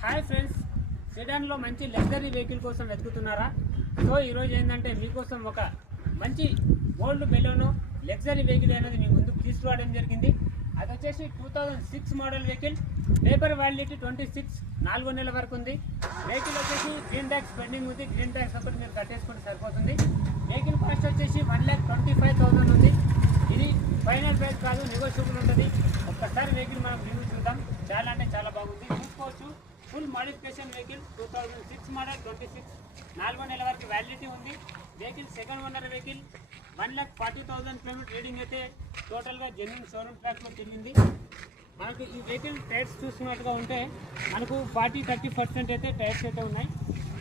Hi friends, సెడాన్లో మంచి luxury vehicle కోసం వెతుకుతున్నారా? So ఈరోజు ఏంటంటే మీకోసం ఒక మంచి ఓల్డ్ బెలోనో లగ్జరీ వెహికల్ అనేది మీ ముందుకు తీసుకురావడం జరిగింది. అది వచ్చేసి 2006 మోడల్ వెహికల్. పేపర్ వ్యాలిడిటీ 26 4 నెలల వరకు ఉంది. వెహికల్ వచ్చేసి గ్రీన్ ట్యాక్స్ పెండింగ్ ఉంది. గ్రీన్ ట్యాక్స్ ఒకటి మీరు కట్టేసుకుంటే సరిపోతుంది. వెహికల్ కాస్ట్ వచ్చేసి 1,25,000 ఉంది. ఇది ఫైనల్ ప్రైస్ కాదు, నెగోషియబుల్ ఉంటుంది. ఒక్కసారి వెహికల్ మనం రివ్యూ చూద్దాం. చాలా అంటే చాలా బాగుంది, చూసుకోవచ్చు. ఫుల్ మోడిఫికేషన్ వెహికల్, 2006 మోడల్, 26 4 నెలల వరకు వ్యాలిడిటీ ఉంది. Vehicle second owner vehicle. 1,40,000 kilometre reading అయితే టోటల్గా జెన్యున్ షోరూమ్ ట్రాక్లో తిరిగింది. మనకు ఈ వెహికల్ టైర్స్ చూసుకున్నట్టుగా ఉంటే మనకు 40-30% అయితే టైర్స్ అయితే ఉన్నాయి.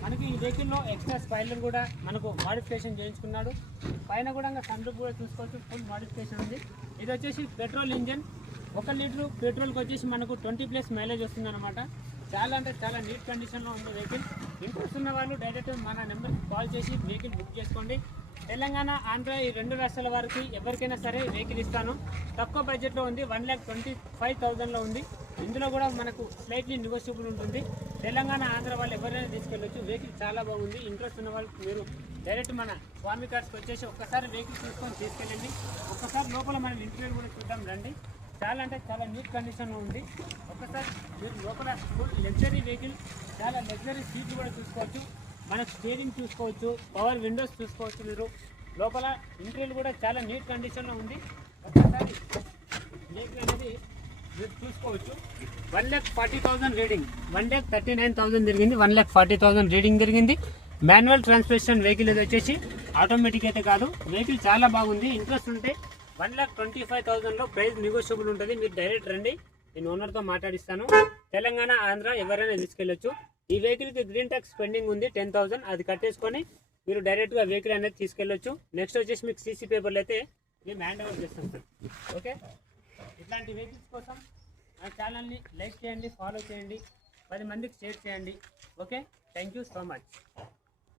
మనకి ఈ వెహికల్లో ఎక్స్ట్రా స్పైలర్ కూడా మనకు మోడిఫికేషన్ చేయించుకున్నాడు. పైన కూడా సన్ రూఫ్ కూడా చూసుకోవచ్చు, ఫుల్ మోడిఫికేషన్ ఉంది. ఇది వచ్చేసి పెట్రోల్ ఇంజన్. 1 లీటర్ పెట్రోల్కి వచ్చేసి మనకు 20+ మైలేజ్ వస్తుంది అనమాట. చాలా అంటే చాలా నీట్ కండిషన్లో ఉంది వెహికల్. ఇంట్రెస్ట్ ఉన్న వాళ్ళు డైరెక్ట్ మన నెంబర్కి కాల్ చేసి వెహికల్ బుక్ చేసుకోండి. తెలంగాణ, ఆంధ్ర ఈ 2 రాష్ట్రాల వారికి ఎవరికైనా సరే వెహికల్ ఇస్తాను. తక్కువ బడ్జెట్లో ఉంది, 1,25,000లో ఉంది. ఇందులో కూడా మనకు స్లైట్లీ నెగోషియబుల్ ఉంటుంది. తెలంగాణ, ఆంధ్ర వాళ్ళు ఎవరైనా తీసుకెళ్ళొచ్చు. వెహికల్ చాలా బాగుంది. ఇంట్రెస్ట్ ఉన్న వాళ్ళు మీరు డైరెక్ట్ మన స్వామి కార్స్కి వచ్చేసి ఒక్కసారి వెహికల్ తీసుకొని తీసుకెళ్ళండి. ఒక్కసారి లోపల మనం ఇంటీరియర్ కూడా చూద్దాం రండి. చాలా అంటే చాలా నీట్ కండిషన్లో ఉంది. ఒక్కసారి మీరు లోపల ఫుల్ లగ్జరీ వెహికల్, చాలా లగ్జరీ సీట్లు కూడా చూసుకోవచ్చు. మనకు స్టీరింగ్ చూసుకోవచ్చు, పవర్ విండోస్ చూసుకోవచ్చు. మీరు లోపల ఇంటీరియర్ కూడా చాలా నీట్ కండిషన్లో ఉంది. ఒక్కసారి వెహికల్ అనేది మీరు చూసుకోవచ్చు. 1,40,000 రీడింగ్, 1,39,000 జరిగింది. 1,40,000 రీడింగ్ జరిగింది. మాన్యువల్ ట్రాన్స్మిషన్ వెహికల్ ఇది వచ్చేసి ఆటోమేటిక్ అయితే కాదు. వెహికల్ చాలా బాగుంది. ఇంట్రెస్ట్ ఉంటే 1,25,000లో ప్రైస్ నెగోషియబుల్ ఉంటుంది. మీరు డైరెక్ట్ రండి, నేను ఓనర్తో మాట్లాడిస్తాను. తెలంగాణ, ఆంధ్ర ఎవరైనా తీసుకెళ్ళొచ్చు. ఈ వెహికల్కి గ్రీన్ ట్యాక్స్ పెండింగ్ ఉంది 10,000. అది కట్టేసుకొని మీరు డైరెక్ట్గా వెహికల్ అనేది తీసుకెళ్ళొచ్చు. నెక్స్ట్ వచ్చేసి మీకు సీసీ పేపర్లు అయితే మేము హ్యాండ్ ఓవర్ చేస్తాం సార్. ఓకే, ఇట్లాంటి వెహికల్స్ కోసం నా ఛానల్ని లైక్ చేయండి, ఫాలో చేయండి, 10 మందికి షేర్ చేయండి. Okay, thank you so much.